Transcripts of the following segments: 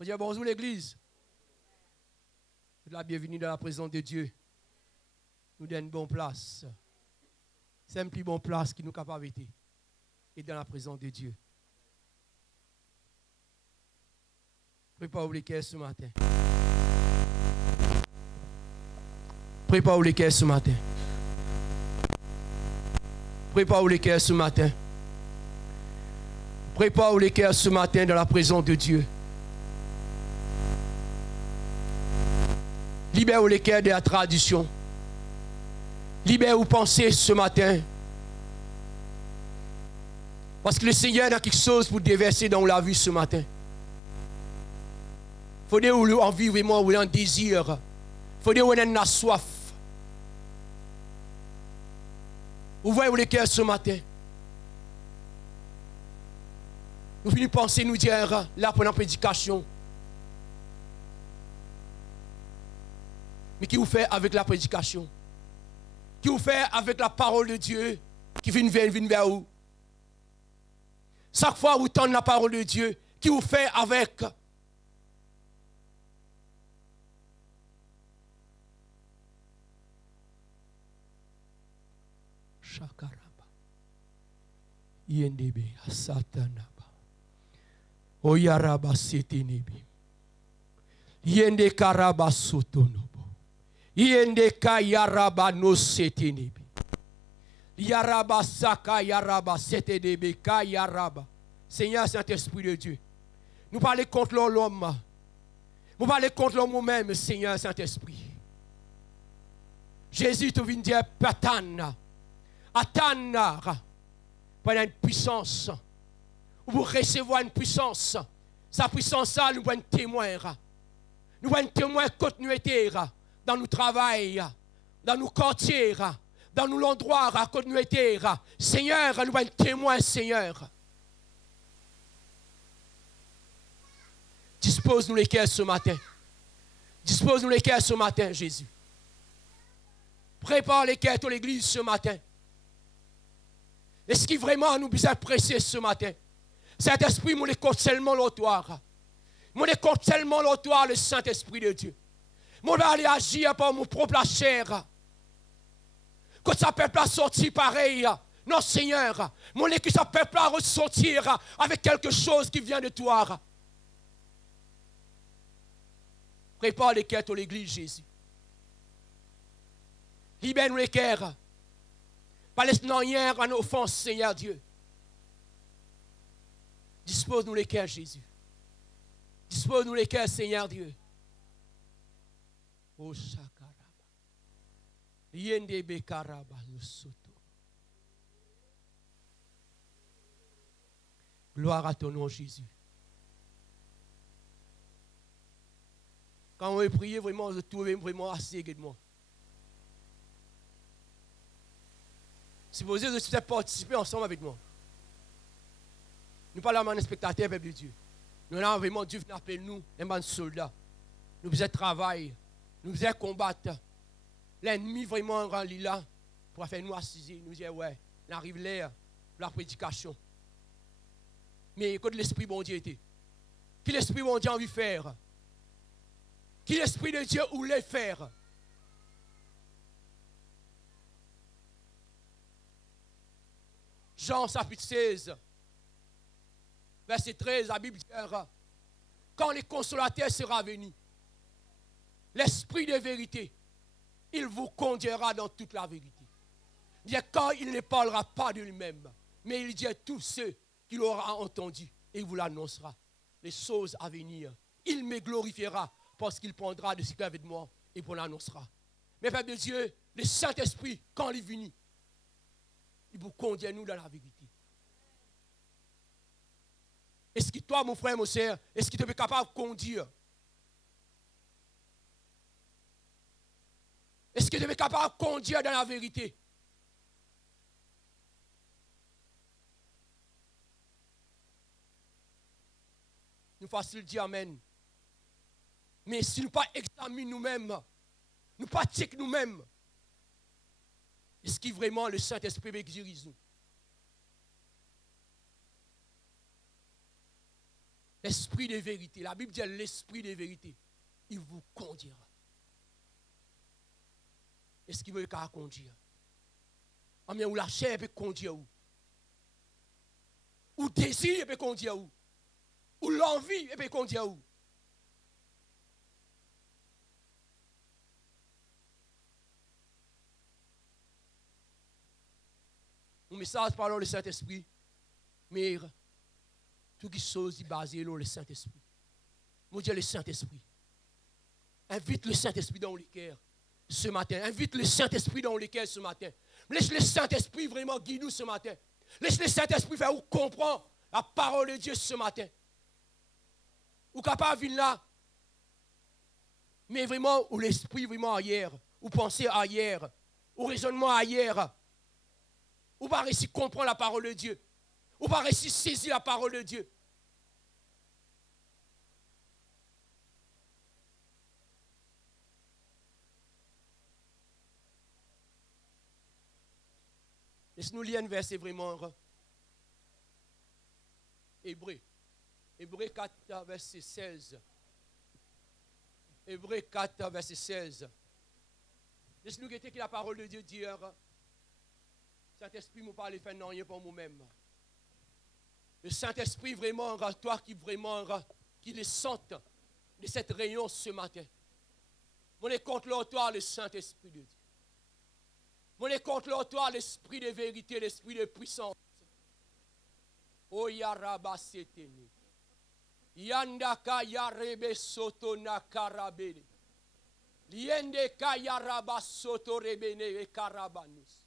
On dit bonjour l'église. La bienvenue dans la présence de Dieu. Nous donne une bonne place. C'est une plus bonne place qui nous capacité. Et dans la présence de Dieu. Prépare les cœurs ce matin. Prépare les cœurs ce matin. Prépare les cœurs ce matin. Prépare les cœurs ce matin dans la présence de Dieu. Libère les cœurs de la tradition. Libère vos pensées ce matin. Parce que le Seigneur a quelque chose pour déverser dans la vie ce matin. Il faut dire où l'envie vraiment, où l'on désir. Il faut dire où on a soif. Ouvrez les cœurs ce matin. Nous finissons de penser, nous dire, là pendant la prédication. Mais qui vous fait avec la prédication? Qui vous fait avec la parole de Dieu qui vient vers vous? Chaque fois que vous tendez la parole de Dieu, qui vous fait avec? Shakaraba. Yendebe satanaba. Oyaraba setenebi. Yende karaba sotonobo. Yende kayaraba no setenebi. Yaraba saka yaraba setenebi kayaraba. Seigneur Saint-Esprit de Dieu. Nous parlons contre l'homme. Nous parlons contre l'homme même, Seigneur Saint-Esprit. Jésus te vient dire patana. Attendre pendant une puissance. Vous recevoir une puissance. Sa puissance, ça, nous pouvons témoin. Nous pouvons témoin continuité dans nos travail, dans nos quartiers, dans nos endroits continuité. Seigneur, nous pouvons témoin, Seigneur. Dispose-nous les cœurs ce matin. Dispose-nous les cœurs ce matin, Jésus. Prépare les cœurs de l'église ce matin. Est-ce qui vraiment nous besoin presser ce matin? Saint-Esprit, mon écoute seulement l'autoire. Mon écoute seulement l'autoire, le Saint-Esprit de Dieu. Mon va aller agir par mon propre chair. Quand ça peut pas sortir pareil. Non, Seigneur. Mon écoute, ça peut pas ressortir avec quelque chose qui vient de toi. Prépare les cœurs de l'église, Jésus. Libère-nous les cœurs. Pas laisse-nous rien en offense, Seigneur Dieu. Dispose-nous les cœurs, Jésus. Dispose-nous les cœurs, Seigneur Dieu. Oh, Shakaraba. Yende Bekaraba, le Soto. Gloire à ton nom, Jésus. Quand on veut prier, vraiment, je trouve vraiment assez de moi. Supposez que vous participer ensemble avec moi. Nous parlons de spectateurs, peuple de Dieu. Nous avons vraiment Dieu qui appelle nous, un soldat. Nous faisons travail, nous faisons combattre. L'ennemi vraiment rend là pour faire nous assiser. Nous disons, ouais, on arrive là pour la prédication. Mais quand l'Esprit bon Dieu était, qui l'Esprit bon Dieu a envie de faire? Qui l'Esprit de Dieu voulait faire? Jean chapitre 16, verset 13, la Bible dit, quand le consolateur sera venu, l'Esprit de vérité, il vous conduira dans toute la vérité. Il dit, quand il ne parlera pas de lui-même, mais il dit à tous ceux qu'il aura entendu, et il vous l'annoncera, les choses à venir. Il me glorifiera parce qu'il prendra de ce qu'il avait de moi et pour l'annoncera. Mais Père de Dieu, le Saint-Esprit, quand il est venu, il vous conduit nous dans la vérité. Est-ce que toi, mon frère, mon sœur, est-ce que tu es capable de conduire? Est-ce que tu es capable de conduire dans la vérité? Nous facile dire Amen. Mais si nous ne pas examiner nous-mêmes, nous ne pas checker nous-mêmes, est-ce que vraiment le Saint-Esprit veut dirige nous? L'esprit de vérité. La Bible dit l'esprit de vérité. Il vous conduira. Est-ce qu'il veut qu'à conduire? Ou la chair peut conduire où? Ou désir peut conduire où? Ou l'envie peut conduire où? Mon message parle le Saint-Esprit, mais tout qui chose est basé sur le Saint-Esprit. Mon Dieu, le Saint-Esprit. Invite le Saint-Esprit dans le cœur ce matin. Invite le Saint-Esprit dans le cœur ce matin. Laisse le Saint-Esprit vraiment guider nous ce matin. Laisse le Saint-Esprit faire vous comprendre la parole de Dieu ce matin. Ou capable de venir là, mais vraiment, ou l'esprit vraiment ailleurs, ou penser ailleurs, ou raisonnement ailleurs, ou pas réussir à comprendre la parole de Dieu, ou pas réussir à saisir la parole de Dieu. Laisse-nous lire un verset vraiment. Hébreu. Hébreu 4, verset 16. Hébreu 4, verset 16. Laisse-nous guetter que la parole de Dieu dit, Saint-Esprit ne parle faire rien pour moi-même. Le Saint-Esprit vraiment, toi qui vraiment, qui le sente de cette réunion ce matin. On est contre toi, le Saint-Esprit de Dieu. On est contre toi, l'esprit de vérité, l'esprit de puissance. O yaraba setene. Yandaka yarebe soto nakarabene. Liende ka yaraba soto rebene e karabanus.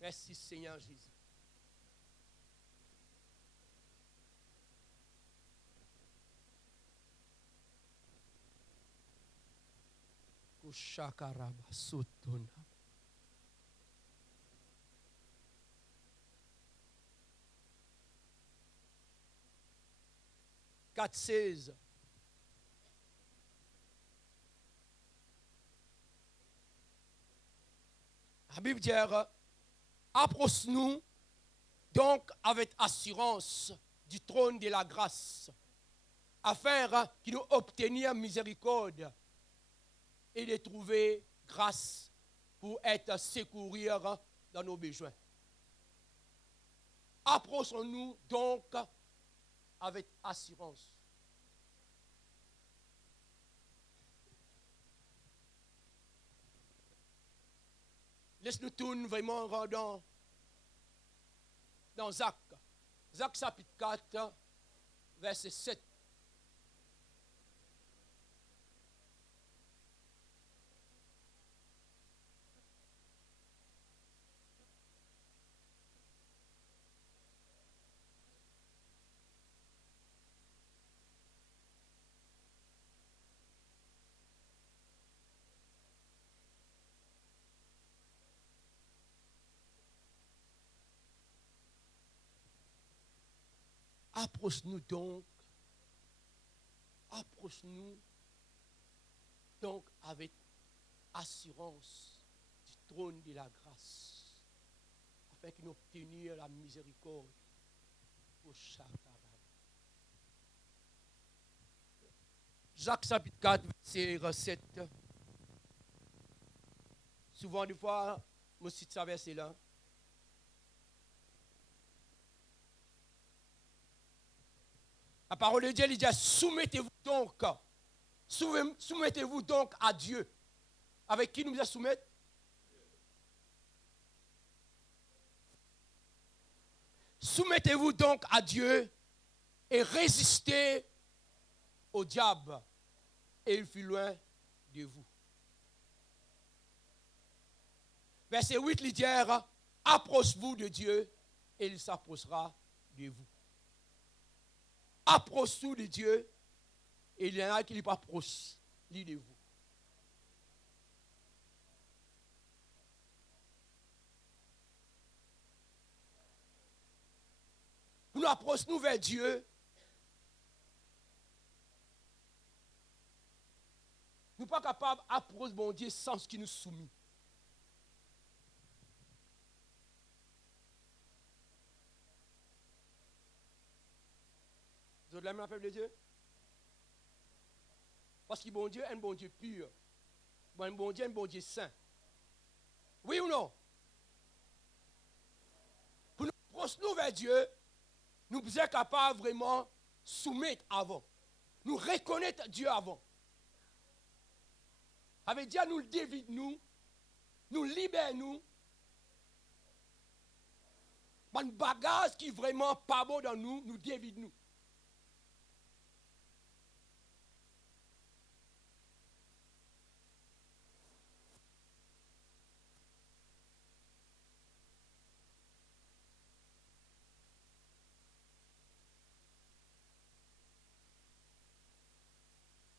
Merci Seigneur Jésus. Kushakaraba sotona. Quatre 16. La Bible dit, approche-nous donc avec assurance du trône de la grâce, afin qu'il nous obtenions miséricorde et de trouver grâce pour être secourus dans nos besoins. Approchons-nous donc avec assurance. Laisse-nous tourner vraiment dans Jacques. Jacques chapitre 4, verset 7. Approche-nous donc avec assurance du trône de la grâce, afin que nous obtenions la miséricorde pour chaque âme. Jacques chapitre 4, verset 7. Souvent, des fois, je cite ce verset-là. La parole de Dieu dit, soumettez-vous donc à Dieu. Avec qui nous devons soumettre? Soumettez-vous donc à Dieu et résistez au diable et il fuit loin de vous. Verset 8, il dit, approche-vous de Dieu et il s'approchera de vous. Approche-vous de Dieu et il y en a qui ne sont pas proches de vous. Nous approchons vers Dieu. Nous ne sommes pas capables d'approcher mon Dieu sans ce qui nous soumet. Vous êtes là, mon peuple de Dieu? Parce que bon Dieu est un bon Dieu pur. Un bon Dieu est un bon Dieu saint. Oui ou non? Pour nous prosterner vers Dieu, nous sommes capables vraiment soumettre avant. Nous reconnaître Dieu avant. Avec Dieu, nous le dévide, nous libère, nous. Un bagage qui est vraiment pas bon dans nous, nous dévide, nous.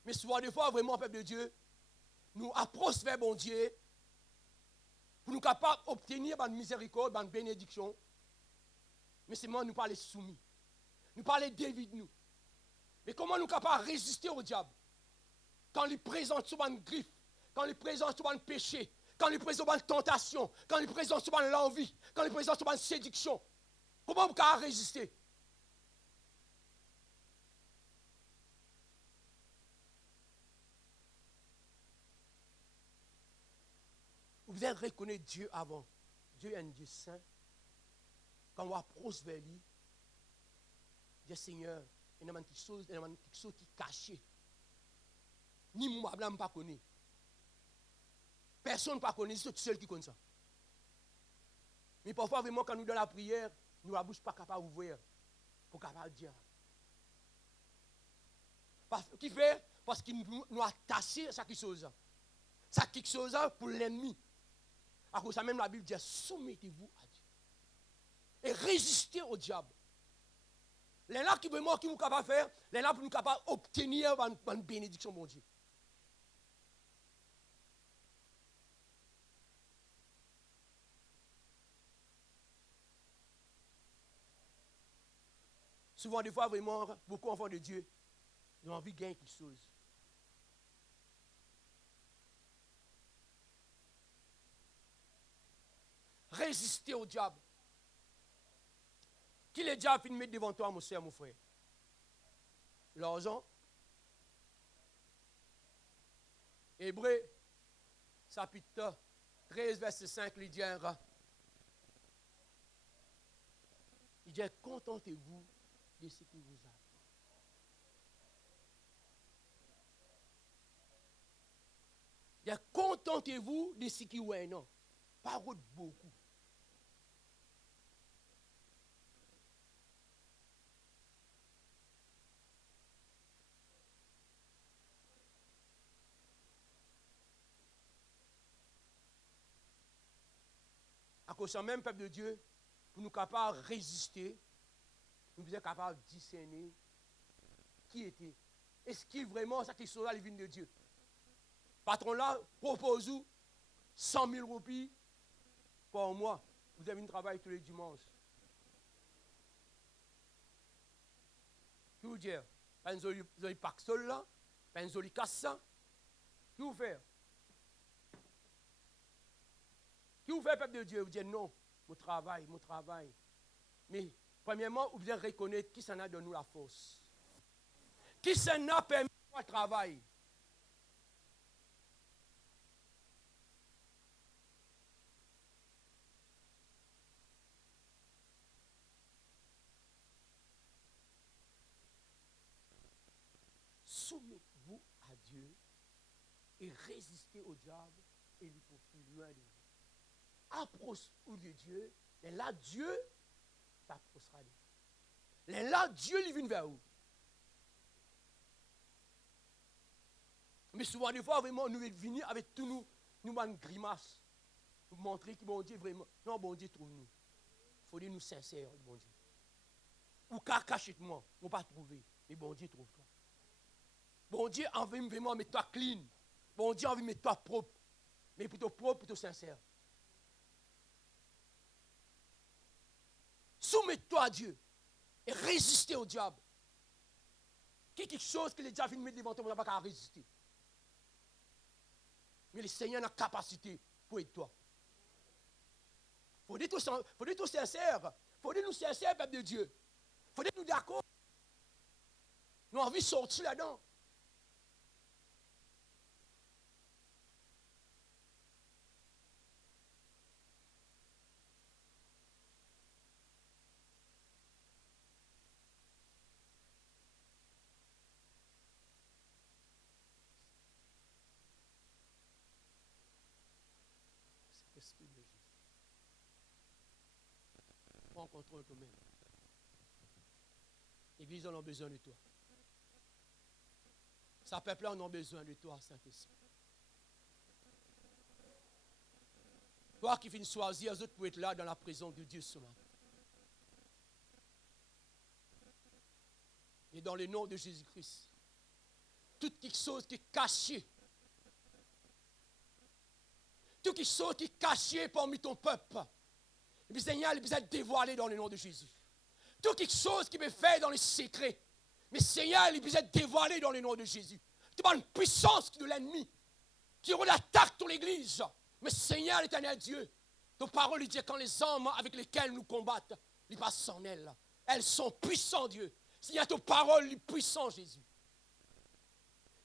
Mais souvent, des fois, vraiment, peuple de Dieu, nous approchons vers bon Dieu pour nous capables d'obtenir une miséricorde, une bénédiction. Mais c'est moi, nous parler soumis. Nous parler David, nous. Mais comment nous capables de résister au diable? Quand il présente souvent une griffe, quand il présente souvent un péché, quand il présente souvent une tentation, quand il présente souvent l'envie, quand il présente souvent une séduction. Comment vous pouvez résister? Vous devez reconnaître Dieu avant. Dieu est un Dieu saint. Quand on approche vers lui, Dieu Seigneur, il y a quelque chose qui est caché. Ni moi, je ne pas connais. Personne ne pas connaît, c'est tout seul qui connaît ça. Mais parfois, vraiment, quand nous dans la prière, nous ne sommes pas capables d'ouvrir pour capable de dire. Qui fait? Parce qu'il nous a tassé ça quelque chose. Ça quelque chose pour l'ennemi. À cause de ça, même la Bible dit soumettez-vous à Dieu. Et résistez au diable. Les là qui vraiment qui nous capable de faire, les là pour nous capable d'obtenir une bénédiction, mon Dieu. Souvent, des fois, vraiment, beaucoup d'enfants de Dieu, ils ont envie de gagner quelque chose. Résister au diable. Qui le diable finit de mettre devant toi, mon soeur, mon frère? L'argent. Hébreu, chapitre 13, verset 5, il dit, contentez-vous de ce qui vous a. Il dit, contentez-vous de ce qui vous est, non. Pas beaucoup. À cause de même peuple de Dieu, pour nous capables de résister, nous sommes capables de discerner qui était. Est-ce qu'il vraiment ça qui sera les vignes de Dieu? Patron là propose 100 000 roupies par mois. Vous avez un travail tous les dimanches. Que vous dire? Pas une jolie paxol là, pas une jolie casse ça. Que vous faire? Qui vous fait, peuple de Dieu? Vous dites non, mon travail. Mais, premièrement, vous devez reconnaître qui s'en a donné nous la force. Qui s'en a permis le travail. Soumettez-vous à Dieu et résistez au diable et lui pour plus loin de vous. Approche-vous de Dieu, et là, Dieu t'approchera de vous. Et là, Dieu lui vient vers vous. Mais souvent, des fois, vraiment, nous venir avec tout nous une grimace. Pour montrer que bon Dieu, vraiment, non, bon Dieu, trouve-nous. Il faut dire nous sincères, bon Dieu. Ou qu'à cacher de moi, on ne va pas trouver. Mais bon Dieu, trouve-toi. Bon Dieu, envie vraiment mettre toi clean. Bon Dieu, envie mettre toi propre. Mais plutôt propre, plutôt sincère. Soumets-toi à Dieu et résistez au diable. Quelque chose que le diable vient mettre devant toi, on n'a pas qu'à résister. Mais le Seigneur a la capacité pour aider toi. Il faut dire tout sincère. Il faut dire nous sincères, peuple de Dieu. Il faut dire nous d'accord. Nous avons envie de sortir là-dedans. Esprit de Jésus. Prends contrôle toi-même. L'Église, on a besoin de toi. Sa peuple, on a besoin de toi, Saint-Esprit. Toi qui finis choisir les autres pour être là dans la présence de Dieu ce matin. Et dans le nom de Jésus-Christ, toute quelque chose qui est cachée, tout quelque chose qui est caché parmi ton peuple, et puis Seigneur, il peut être dévoilé dans le nom de Jésus. Tout quelque chose qui me fait dans les secrets, mais Seigneur, il peut être dévoilé dans le nom de Jésus. Tu vois une puissance de l'ennemi qui attaque ton église. Mais Seigneur, l'éternel Dieu, ton parole dit quand les hommes avec lesquels nous combattons, ils passent en elles. Elles sont puissantes, Dieu. Seigneur, ton parole est puissant, Jésus.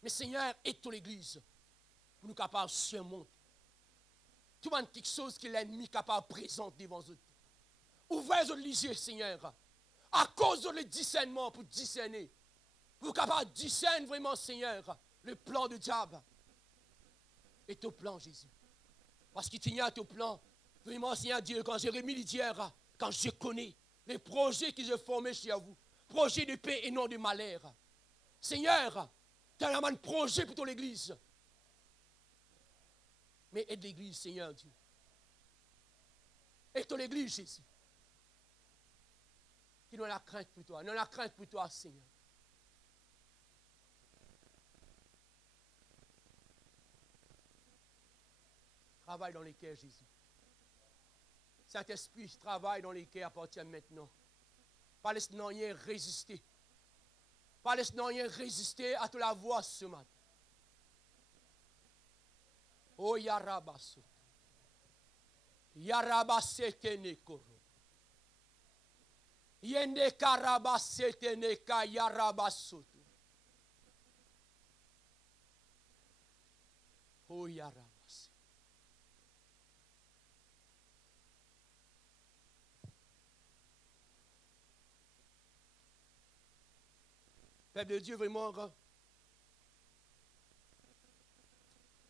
Mais Seigneur, aide ton église pour nous capables de surmonter. Tu vois quelque chose que l'ennemi est capable de présenter devant eux. Ouvrez les yeux, Seigneur, à cause de le discernement pour discerner. Vous capable de discerner vraiment, Seigneur, le plan de diable et ton plan, Jésus. Parce qu'il tient à ton plan. Vraiment, Seigneur Dieu, quand Jérémie dit hier, quand je connais les projets que j'ai formés chez vous, projets de paix et non de malheur. Seigneur, tu as un projet pour ton église. Mais aide l'église, Seigneur Dieu. Aide ton église, Jésus. Qui nous a la crainte pour toi. Nous avons la crainte pour toi, Seigneur. Travaille dans les cœurs, Jésus. Saint-Esprit, travaille dans les cœurs à partir de maintenant. Pas laisse rien résister. Pas laisse rien résister à toute la voix ce matin. Oh Yarabasso. Yarabasete nekoro. Yende karabasete neka yarabasoto. Oh Yarabas. Père de Dieu, vraiment,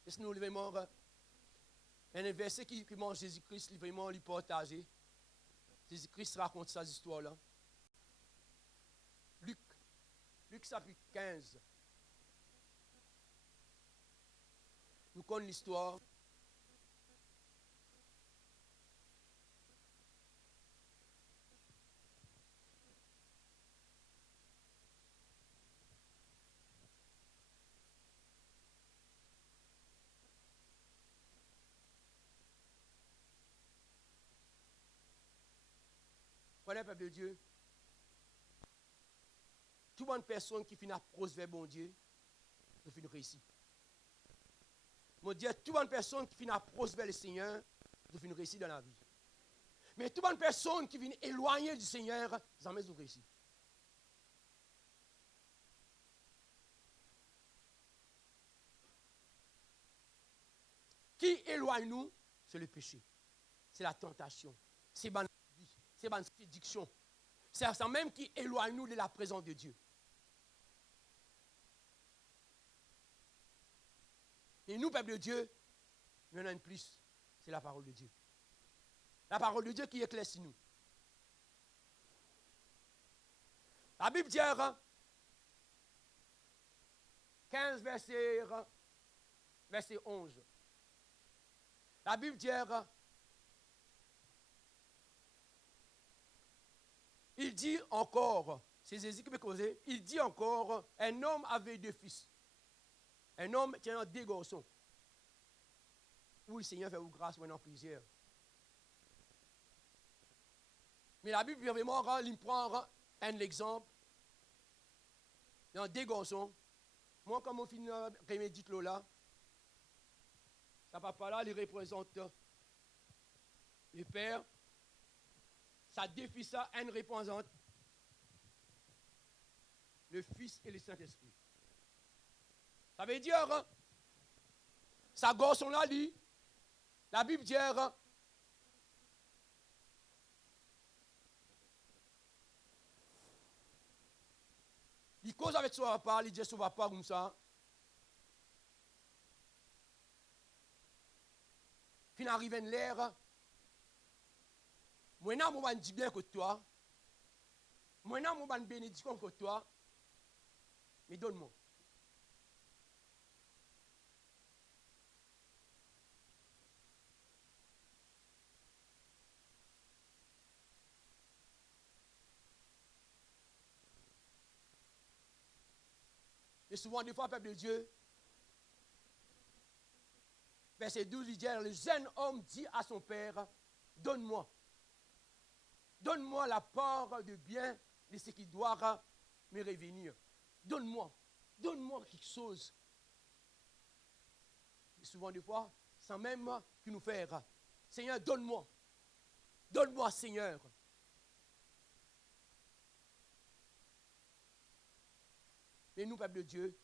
laisse-nous vraiment un verset qui mange Jésus-Christ, vraiment, lui partager. Jésus-Christ raconte cette histoire-là. Luc chapitre 15. Nous connaissons l'histoire. Prenez, peuple de Dieu. Toute bonne personne qui finit à approcher vers bon Dieu, nous finit réussir. Mon Dieu, toute bonne personne qui finit à approcher vers le Seigneur, nous finit réussir dans la vie. Mais toute bonne personne qui vient éloigner du Seigneur, jamais nous réussir. Qui éloigne nous, c'est le péché. C'est la tentation. C'est la vie. C'est la séduction. C'est ça même qui éloigne nous de la présence de Dieu. Et nous, peuple de Dieu, nous en avons plus. C'est la parole de Dieu. La parole de Dieu qui éclaircit nous. La Bible dit 15 verset 11. La Bible dit il dit encore, c'est Jésus qui peut causer, il dit encore, un homme avait 2 fils. Un homme tient 2 garçons. Oui, le Seigneur fait vous grâce maintenant plusieurs. Mais la Bible, vraiment, il prend un exemple. Il y a 2 garçons. Moi, comme on finit remédite là, ça papa là, il représente le père. Sa 2 fils, un représente le Fils et le Saint-Esprit. Ça veut dire, sa gorge on l'a dit, la Bible dit, il cause avec son papa, il dit son papa comme ça. Fin arrive en l'air. Maintenant, je dis bien que toi. Maintenant, je vais bénédiction que toi. Mais donne-moi. Et souvent, des fois, peuple de Dieu, verset 12, il dit, le jeune homme dit à son père, donne-moi. Donne-moi la part de bien de ce qui doit me revenir. Donne-moi. Donne-moi quelque chose. Et souvent, des fois, sans même qu'il nous faire, Seigneur, donne-moi. Donne-moi, Seigneur. Mais nous, peuple de Dieu,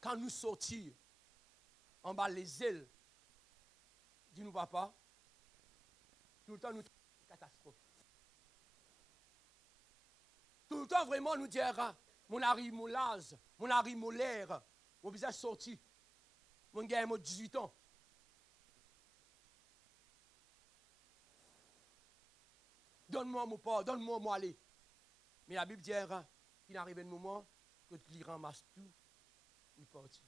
quand nous sortions en bas les ailes, dis-nous papa, tout le temps nous catastrophe. Tout le temps vraiment nous dire, mon ari molaz, mon ari molaire, mon visage sorti, mon gars a 18 ans. Donne-moi mon port, donne-moi mon aller. Mais la Bible dit qu'il arrive un moment que il ramasse tout, il partit.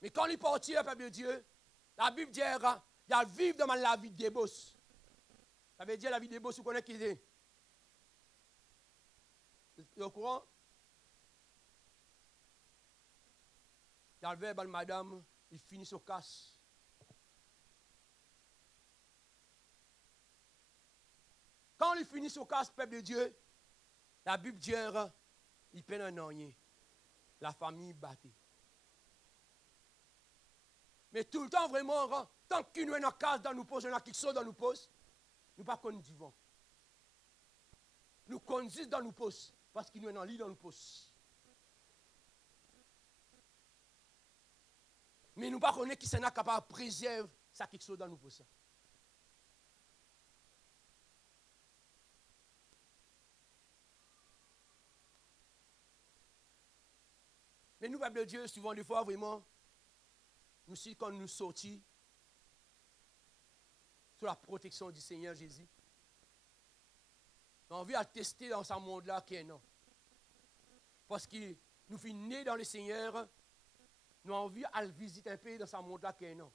Mais quand il partit, le peuple de Dieu, la Bible dit il y a vivre dans la vie des bosses. Ça veut dire la vie des bosses, vous connaissez qui c'est? Vous êtes au courant? Il y a le verbe, madame, il finit sur casse. Quand il finit sur casse, peuple de Dieu, la Bible dit il peine un rien. La famille battait. Mais tout le temps, vraiment, tant qu'il nous est dans casse, dans nous pose, il y en a quelque chose dans nous pose, nous ne pas qu'on du vent. Nous conduisons dans nous pose, parce qu'il nous est dans l'île dans nous pose. Mais nous ne pas connaître qui s'en a capable de préserver ça quelque chose dans nous pose. Mais nous, peuple de Dieu, souvent des fois, vraiment, nous aussi, quand nous sortis sous la protection du Seigneur Jésus, nous avons envie de tester dans ce monde-là qui est non. Parce que nous sommes nés dans le Seigneur, nous avons envie de visiter un pays dans ce monde-là qui est non.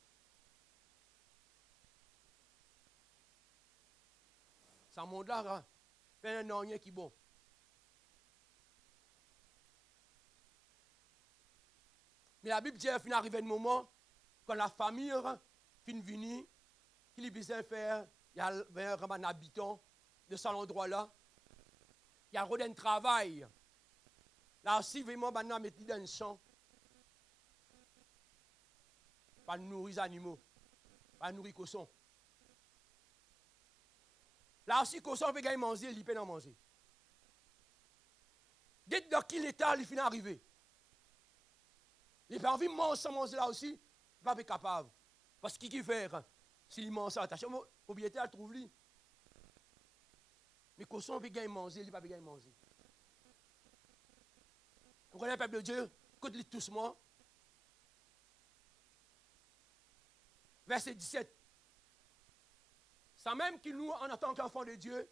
Ce monde-là, fait un rien qui est bon. Mais la Bible dit qu'il arrive un moment, quand la famille finit venir, qu'il a besoin de faire, il y a un habitant de cet endroit-là, il y a un travail. Là aussi, vraiment, maintenant, mettre dans le champ, pas nourrir les animaux, pas nourrir les cochons. Là aussi, les cochons peuvent manger, ils peuvent en manger. Dites dans quel état il finit d'arriver. Il n'a pas envie de manger sans manger là aussi, il n'est pas capable. Parce qu'il fait, s'il mange ça, attaché, le propriétaire trouve lui. Mais cochon peut gagner manger, il ne peut pas gagner manger. Vous connaissez le peuple de Dieu, écoute-le tous moi. Verset 17. Sans même qu'il nous, en tant qu'enfants de Dieu,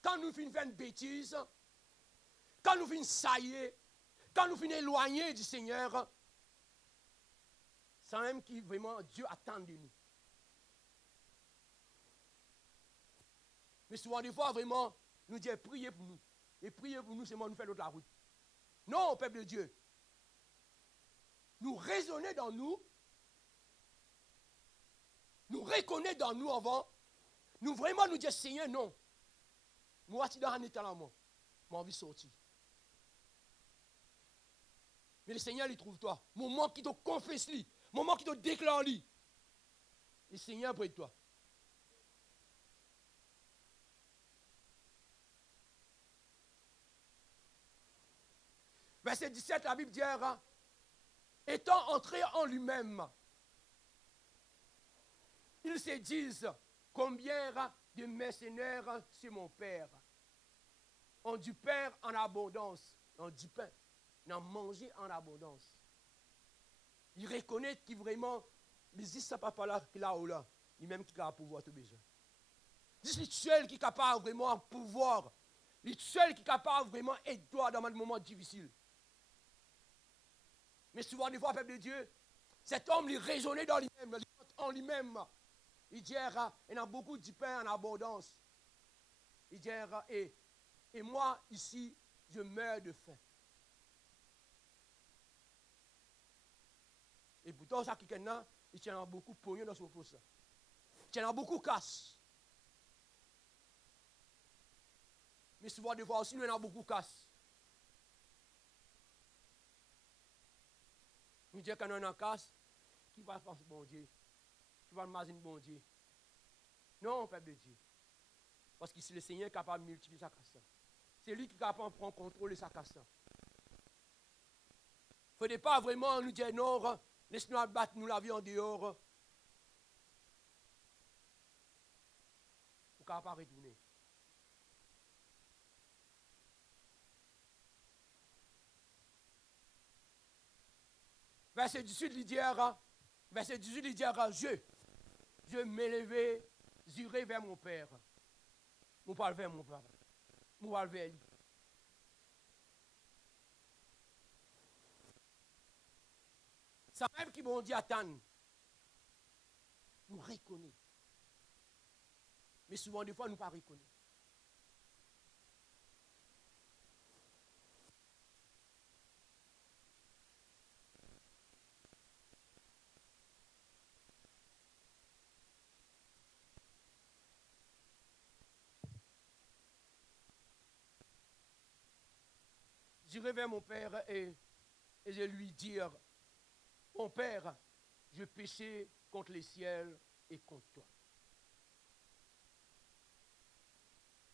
quand nous finissons une bêtise, quand nous finissons saillir, quand nous finissons éloigner du Seigneur, sans même que vraiment Dieu attend de nous. Mais souvent des fois, vraiment, nous disons priez pour nous. Et prier pour nous, c'est moi nous faire l'autre la route. Non, peuple de Dieu. Nous raisonner dans nous, nous reconnaître dans nous avant, nous vraiment nous dire Seigneur, non. Moi, je suis dans un état là, moi. J'ai envie de sortir. Mais le Seigneur, il trouve toi. Moment qui te confesse, lui. Moment qui te déclare, lui. Le Seigneur près de toi. Verset 17, la Bible dit, étant entré en lui-même, ils se disent, combien de mercenaires c'est mon père. On du pain en abondance. On du pain. On a mangé en abondance. Il reconnaît qu'il vraiment, il dit ça papa là, là ou là, lui-même qui a pouvoir tout besoin. Il dit seul qui est capable vraiment de pouvoir. Il est seul qui est capable vraiment d'aider toi dans un moment difficile. Mais souvent, des fois, peuple de Dieu, cet homme, il raisonnait dans lui-même, en lui-même. Il dit, il y a beaucoup de pain en abondance. Il dit, et moi, ici, je meurs de faim. Et pourtant, ça, quelqu'un, il tient beaucoup de pognon dans son poste. Il tient beaucoup de casse. Mais souvent, des fois aussi, nous, il y a beaucoup de casse. Nous disons qu'on a une casse, qui va penser bon Dieu? Qui va imaginer bon Dieu? Non, peuple de Dieu. Parce que c'est le Seigneur qui est capable de multiplier sa casse. C'est lui qui est capable de prendre contrôle de sa casse. Il ne faudrait pas vraiment nous dire non, laisse-nous battre nous la vie en dehors. Pour qu'on ne pas retourner. Verset 18, il dit, je m'élevais, j'irai vers mon père. Je parle vers mon père. Je parle vers lui. Ça même qui m'ont dit à Tan, nous reconnaît. Mais souvent, des fois, nous ne pas reconnaître. J'irai vers mon père et je lui dire, mon père, je péchais contre les ciels et contre toi.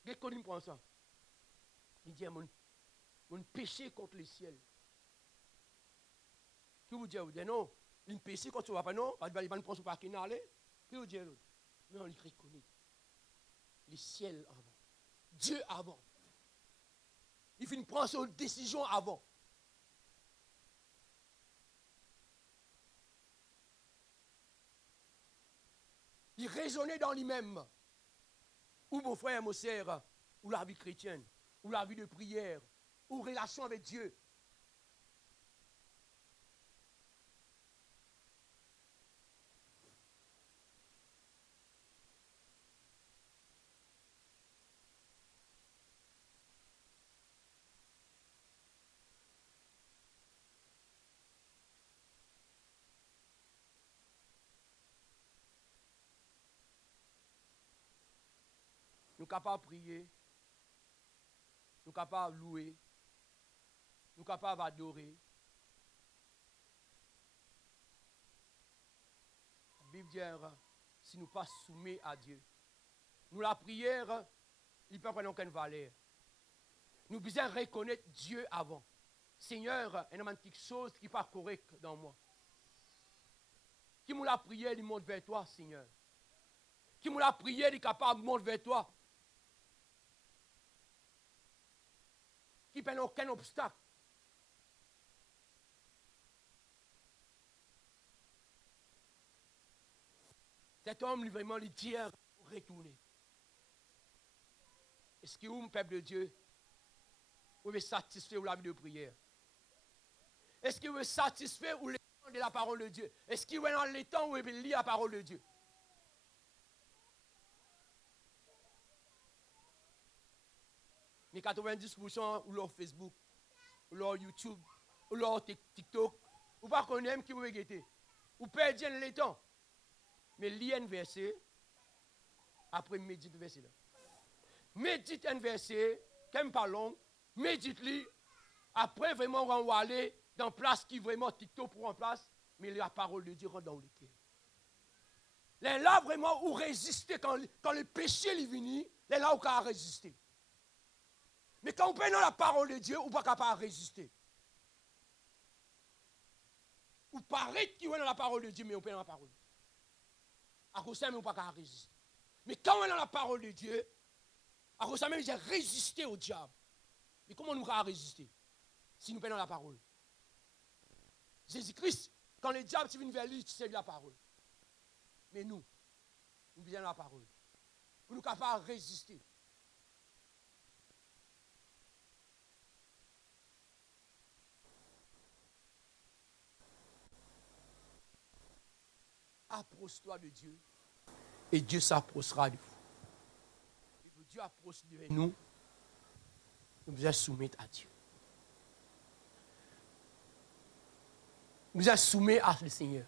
Qu'est-ce qu'on prend ça? Il dit, mon péché contre les ciels. Qui vous dit? Vous dites non, il péché contre toi, non, il va nous prendre sur le parking aller. Qui vous dit l'autre? Non, il reconnaît. Les ciels avant. Dieu avant. Il finit prendre son décision avant. Il raisonnait dans lui-même. Ou mon frère, mon sœur, ou la vie chrétienne, ou la vie de prière, ou relation avec Dieu. Nous sommes capables de prier, nous sommes capables de louer, nous sommes capables d'adorer. La Bible dit, si nous ne pas soumis à Dieu, nous la prière, il ne peut pas prendre aucune valeur. Nous devons reconnaître Dieu avant. Seigneur, il y a quelque chose qui n'est pas correct dans moi. Qui m'a la prière, il monte vers toi, Seigneur. Qui m'a la prière, il est capable de monter vers toi. Qui ne prend aucun obstacle. Cet homme, lui, vraiment, lui dit pour retourner. Est-ce que vous, peuple de Dieu, vous êtes satisfait de la vie de prière? Est-ce que vous êtes satisfait ou les temps de la parole de Dieu? Est-ce que vous êtes dans les temps où vous lisez la parole de Dieu? Mais 90% ou leur Facebook, ou leur YouTube, ou leur TikTok, ou pas qu'on aime qui vous regardez. Vous perdez le temps. Mais lisez un verset, après médite le verset là. Médite un verset, qu'aime pas long, médite-le, après vraiment on va aller, dans place qui vraiment TikTok pour en place, mais la parole de Dieu rentre dans le cœur. Les là vraiment où résister quand le péché est venu, les là où on a résister. Mais quand on prend la parole de Dieu, on n'est pas capable de résister. Ou paraît qu'il est dans la parole de Dieu, mais on prend la parole. À cause de ça, on n'est pas capable de résister. Mais quand on est dans la parole de Dieu, à cause de ça, même j'ai résisté au diable. Mais comment nous pouvons résister si nous prenons la parole? Jésus-Christ, quand le diable vient vers lui, c'est la parole. Mais nous venons la parole. Pour nous capables de résister. Approche-toi de Dieu et Dieu s'approchera de vous. Et que Dieu approche de nous, nous devons soumettre à Dieu. Nous devons soumettre à le Seigneur.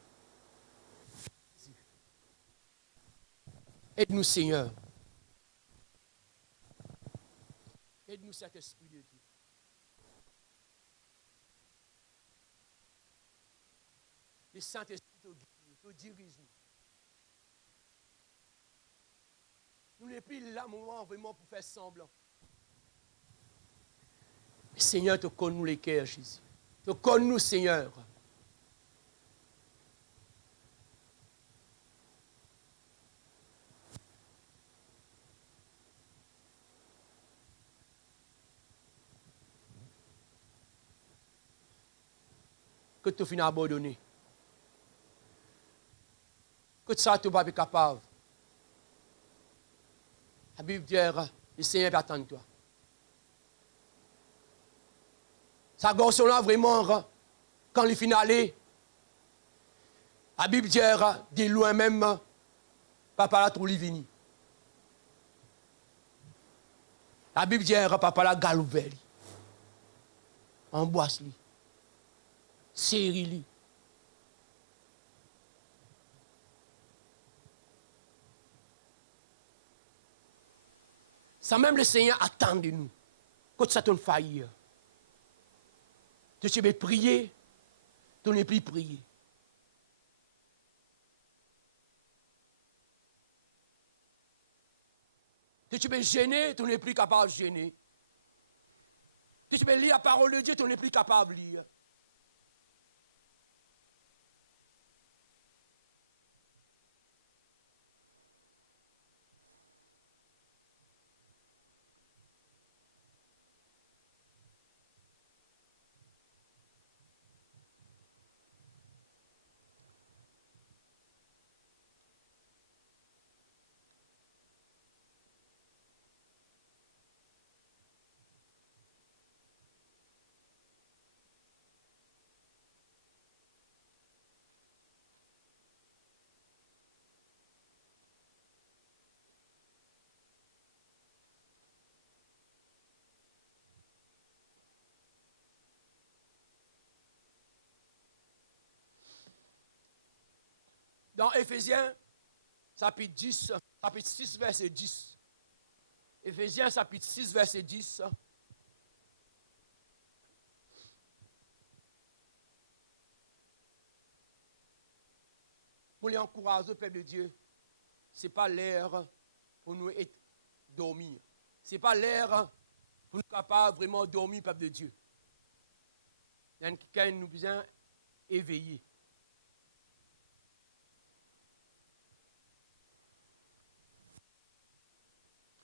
Aide-nous, Seigneur. Aide-nous, cet esprit de Dieu. Le Saint-Esprit te dirige nous. Nous n'sommes plus là, moment vraiment pour faire semblant. Seigneur, te connais-nous les cœurs, Jésus. Te connais-nous, Seigneur. Que tu finis abandonné. Que ça, tu ne vas pas capable. La Bible dit, le Seigneur va attendre toi. Ça garçon-là, vraiment, quand il finit aller, la Bible dit, de loin même, papa là, trouve vini. La Bible dit, papa là, galouvel. Emboisse lui. Série lui. Ça même le Seigneur attend de nous. Quand ça te faillit. Tu veux prier, tu n'es plus prier. Tu veux gêner, tu n'es plus capable de gêner. Tu veux lire la parole de Dieu, tu n'es plus capable de lire. Dans Éphésiens, chapitre 10, chapitre 6, verset 10. Éphésiens, chapitre 6, verset 10. Pour les encourager, peuple de Dieu, ce n'est pas l'heure pour nous dormir. Ce n'est pas l'heure pour nous capables vraiment dormir, peuple de Dieu. Il y a quelqu'un qui nous besoin éveiller.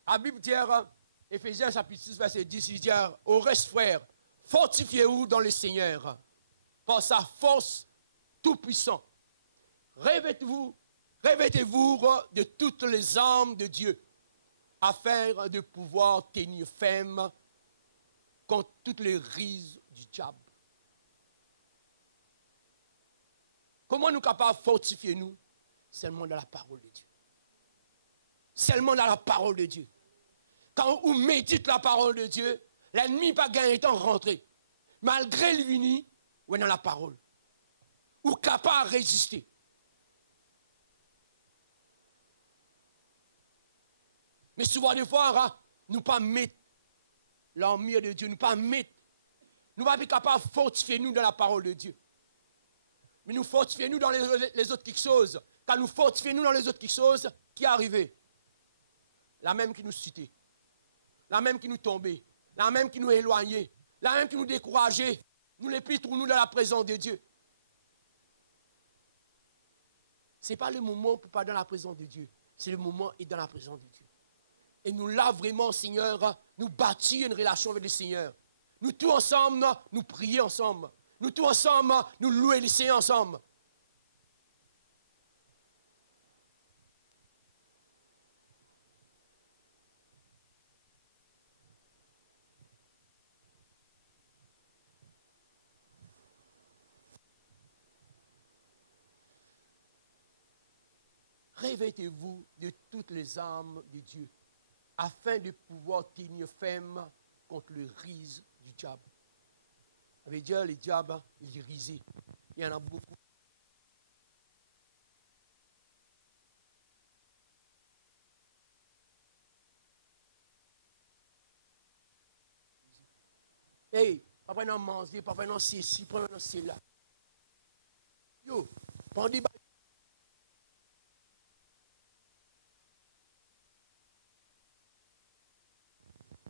La Bible dit, Éphésiens chapitre 6, verset 10, il dit, au reste, frères, fortifiez-vous dans le Seigneur, par sa force tout-puissante. Revêtez-vous de toutes les armes de Dieu, afin de pouvoir tenir ferme contre toutes les rises du diable. Comment nous sommes capables de fortifier nous? Seulement dans la parole de Dieu. Seulement dans la parole de Dieu. Quand on médite la parole de Dieu, l'ennemi n'a pas gagné temps de rentrer. Malgré le vini, on est dans la parole. Ou capable de résister. Mais souvent des fois, nous ne pas mettre l'armure de Dieu, nous ne pas mettre Nous ne sommes pas capables de fortifier nous dans la parole de Dieu. Mais nous fortifions nous dans les autres quelque chose. Quand nous fortifions nous dans les autres quelque chose, qui est arrivé? La même qui nous citait. La même qui nous tombait. La même qui nous éloignait. La même qui nous décourageait. Nous les pitres nous dans la présence de Dieu. Ce n'est pas le moment pour pas dans la présence de Dieu. C'est le moment et dans la présence de Dieu. Et nous là vraiment, Seigneur, nous bâtir une relation avec le Seigneur. Nous tous ensemble, nous prier ensemble. Nous tous ensemble, nous louer le Seigneur ensemble. Revêtez-vous de toutes les armes de Dieu, afin de pouvoir tenir ferme contre le rise du diable. Ça veut dire, le diable, il est risé. Il y en a beaucoup. Hey, papa n'a mangé, papa n'a ceci, papa n'a cela. Yo, pendant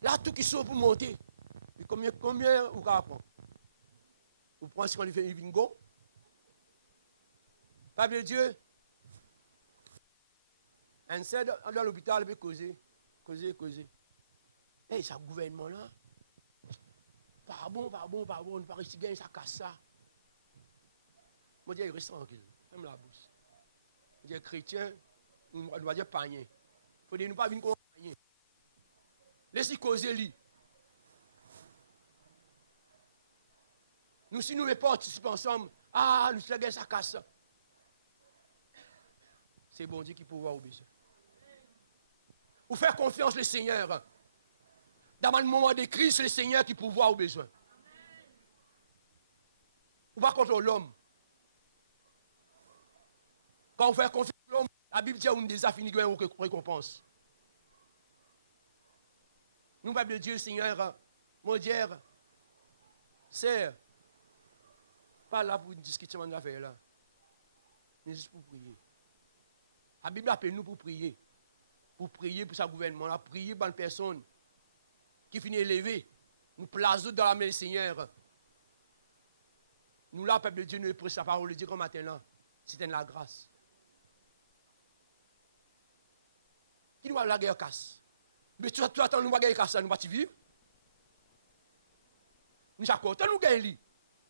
là, tout qui sort pour monter. Et combien vous apprend? Vous prenez ce qu'on fait une bingo? Peuple de Dieu, un seul dans l'hôpital, il peut causer. Hey, ce gouvernement-là, pas bon, on ne pas réussir à gagner, ça casse ça. Moi, je dis, reste tranquille, ferme la bouche. Je dis, chrétien, on doit dire panier. Il faut dire, nous pas venir comme panier. Laissez causer lui. Nous, si nous ne participons ensemble, nous sommes gagner, ça casse ça. C'est bon Dieu qui peut voir au besoin. Vous faire confiance le Seigneur. Dans le moment de crise, c'est le Seigneur qui peut voir au besoin. Ou pas contre l'homme. Quand on fait confiance à l'homme, la Bible dit qu'on ne déjà fini de gagner aucune récompense. Nous, peuple de Dieu, Seigneur, mon Dieu, c'est pas là pour discuter de affaire là, mais juste pour prier. La Bible appelle nous pour prier pour sa gouvernement, là, prier pour une personne qui finit élevé. Nous plaçons dans la main du Seigneur. Nous là, peuple de Dieu, nous prêchons sa parole de Dieu comme matin là. C'était de la grâce. Qui nous a la guerre casse? Mais tu attends, nous va gagner casse, nous va vivre. Nous sommes contents, nous gagnons.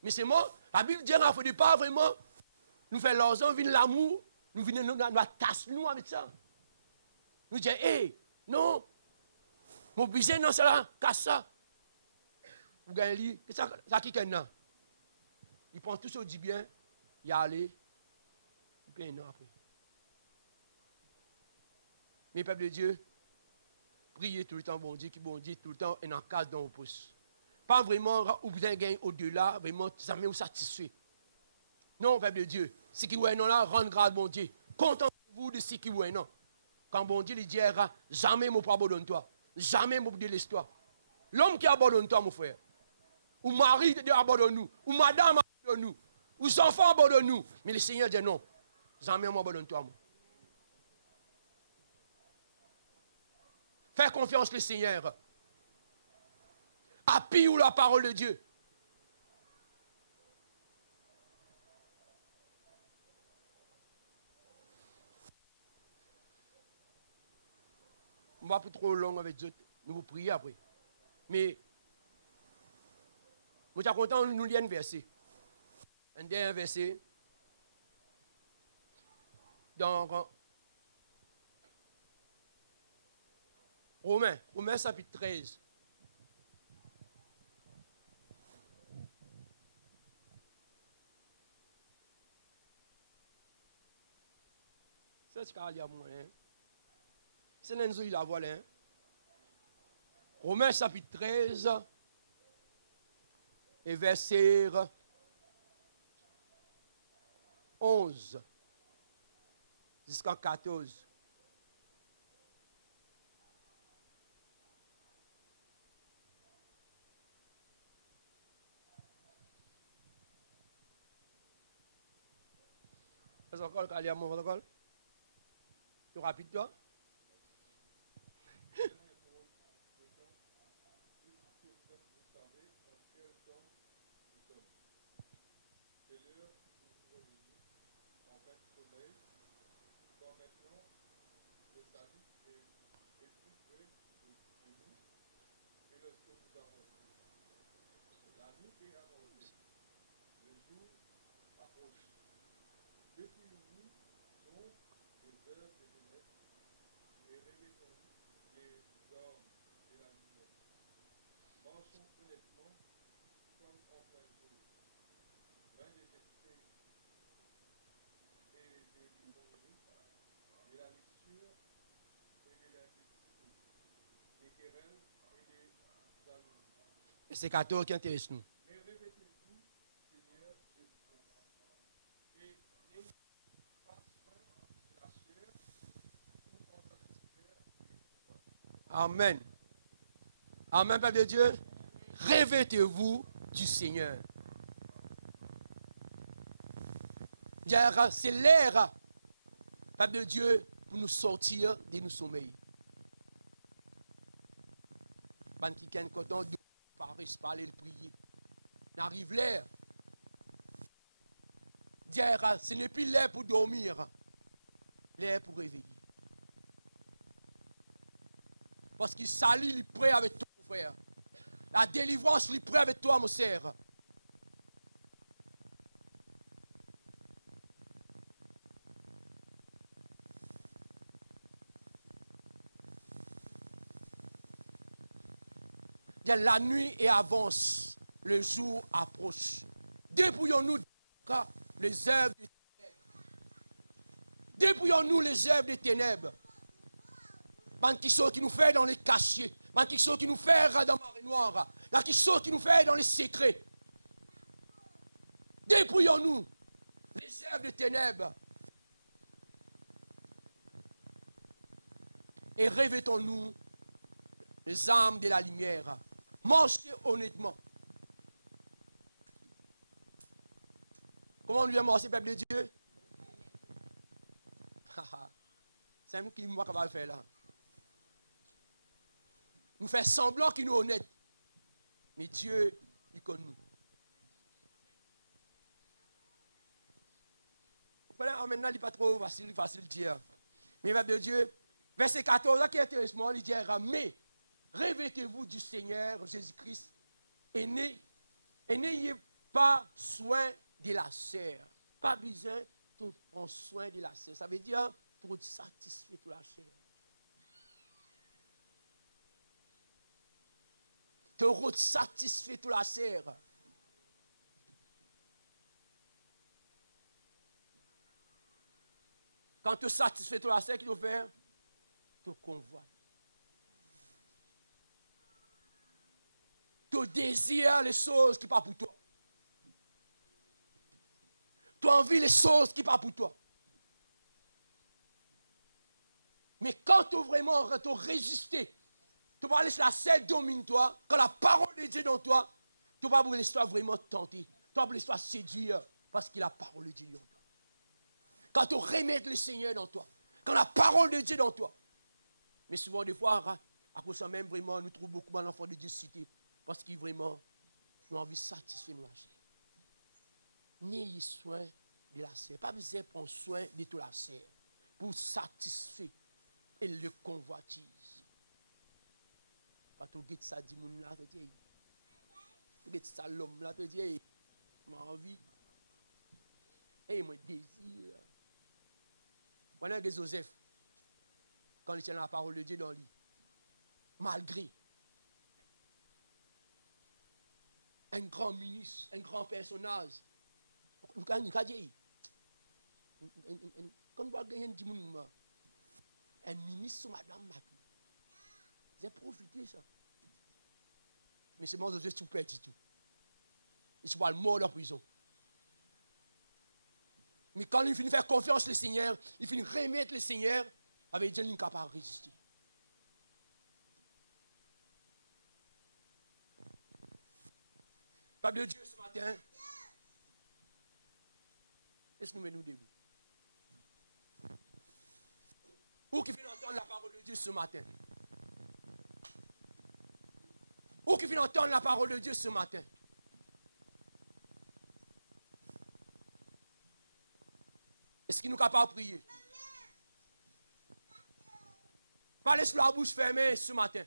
Mais c'est moi, la Bible dit qu'il ne faut pas vraiment nous faire l'argent, nous venons l'amour, nous venons nous tasser nous avec ça. Nous disons, hé, non, mon business, non, c'est là, casse ça. Vous gagnez, c'est ça qui est là. Il prend tout ce du bien, il a allé, il paye un an après. Mais peuple de Dieu, priez tout le temps, bon Dieu, qui bon Dieu, tout le temps, et en cas dans vos pouces. Pas vraiment, ou vous avez gagné au-delà, vraiment, ça me satisfait. Non, peuple de Dieu, ce qui vous est non là, rendre grâce, bon Dieu. Contentez-vous de ce qui vous est non. Quand bon Dieu lui dira, jamais mon pas abandonne toi. Jamais mon délaisse toi. L'homme qui abandonne toi, mon frère. Ou mari abandonne nous. Ou madame abandonne nous. Ou enfants abandonne nous. Mais le Seigneur dit non. Jamais moi abandonne toi. Moi. Fais confiance au Seigneur. Appuie la parole de Dieu. On ne va pas trop long avec Dieu. Nous vous prions après. Mais, je suis content de nous lire un verset. Un dernier verset. Dans Romains chapitre 13. C'est ce qu'il y a à moi. C'est l'enzo il a volé. Romains chapitre 13 et verset 11 jusqu'à 14. protocole, quand il y a mon protocole. Tu rapide, toi. C'est 14 qui intéresse nous. Amen. Amen, Père de Dieu. Revêtez-vous du Seigneur. C'est l'air, Père de Dieu, pour nous sortir de nos sommeils. Quand quelqu'un content de parler, de prier. N'arrive l'air. Ce n'est plus l'air pour dormir. L'air pour réveiller. Parce qu'il salit, il est prêt avec toi, mon frère. La délivrance, il est prêt avec toi, mon frère. La nuit et avance, le jour approche. Dépouillons-nous les œuvres des ténèbres. Dépouillons-nous les œuvres des ténèbres. Qui sont qui nous fait dans les cachets, qui sont qui nous fait dans la marée noire, qui sont qui nous fait dans les secrets. Dépouillons-nous les œuvres des ténèbres et revêtons-nous les armes de la lumière. Marchez honnêtement. Comment on lui a marché, peuple de Dieu? C'est un qui moi qu'on va faire là. Nous faisons semblant qu'il nous est honnête. Mais Dieu, il connaît. Maintenant, il n'est pas trop facile de dire. Mais peuple de Dieu, verset 14, là qui est intéressant, il dit, mais revêtez-vous du Seigneur Jésus-Christ et n'ayez pas soin de la chair. Pas besoin de prendre soin de la chair. Ça veut dire pour être satisfait pour la chair. Te rendre satisfait pour la chair. Quand tu es satisfait pour la chair, qu'il faut faire, tu convoites. Tu désires les choses qui ne sont pas pour toi. Tu envies les choses qui ne sont pas pour toi. Mais quand tu vraiment résisté, tu vas laisser la chair domine toi, quand la parole de Dieu dans toi, tu vas laisser toi vraiment tenter. Tu vas laisser toi séduire parce qu'il a la parole de Dieu dans toi. Quand tu remets le Seigneur dans toi, quand la parole de Dieu dans toi. Mais souvent, des fois, à cause de ça même, vraiment, nous trouvons beaucoup d'enfants de Dieu cités. Parce qu'ils vraiment, nous envie de satisfaire nos chair. N'ayez soin de la chair. Pas besoin de prendre soin de toute la chair. Pour satisfaire et le convoitise. Quand on dit ça, dit nous là, tu dis, dit ça l'homme là, tu dis, m'a envie. Et moi désire. Pendant que Joseph, quand il tient la parole de Dieu dans lui, malgré un grand ministre, un grand personnage, comme vous avez dit, un ministre, madame, j'ai profité ça. Mais c'est moi, Joseph, tout perdu tout. Il se voit le mort en prison. Mais quand il finit de faire confiance au Seigneur, il finit de remettre le Seigneur, avec Dieu, il n'est capable de résister. Peuple de Dieu, ce matin, qu'est-ce que nous nous devons? Ou qui vient entendre la parole de Dieu ce matin? Ou qui vient entendre la parole de Dieu ce matin? Est-ce qu'il nous est capable de prier? Pas laisse la bouche fermée ce matin.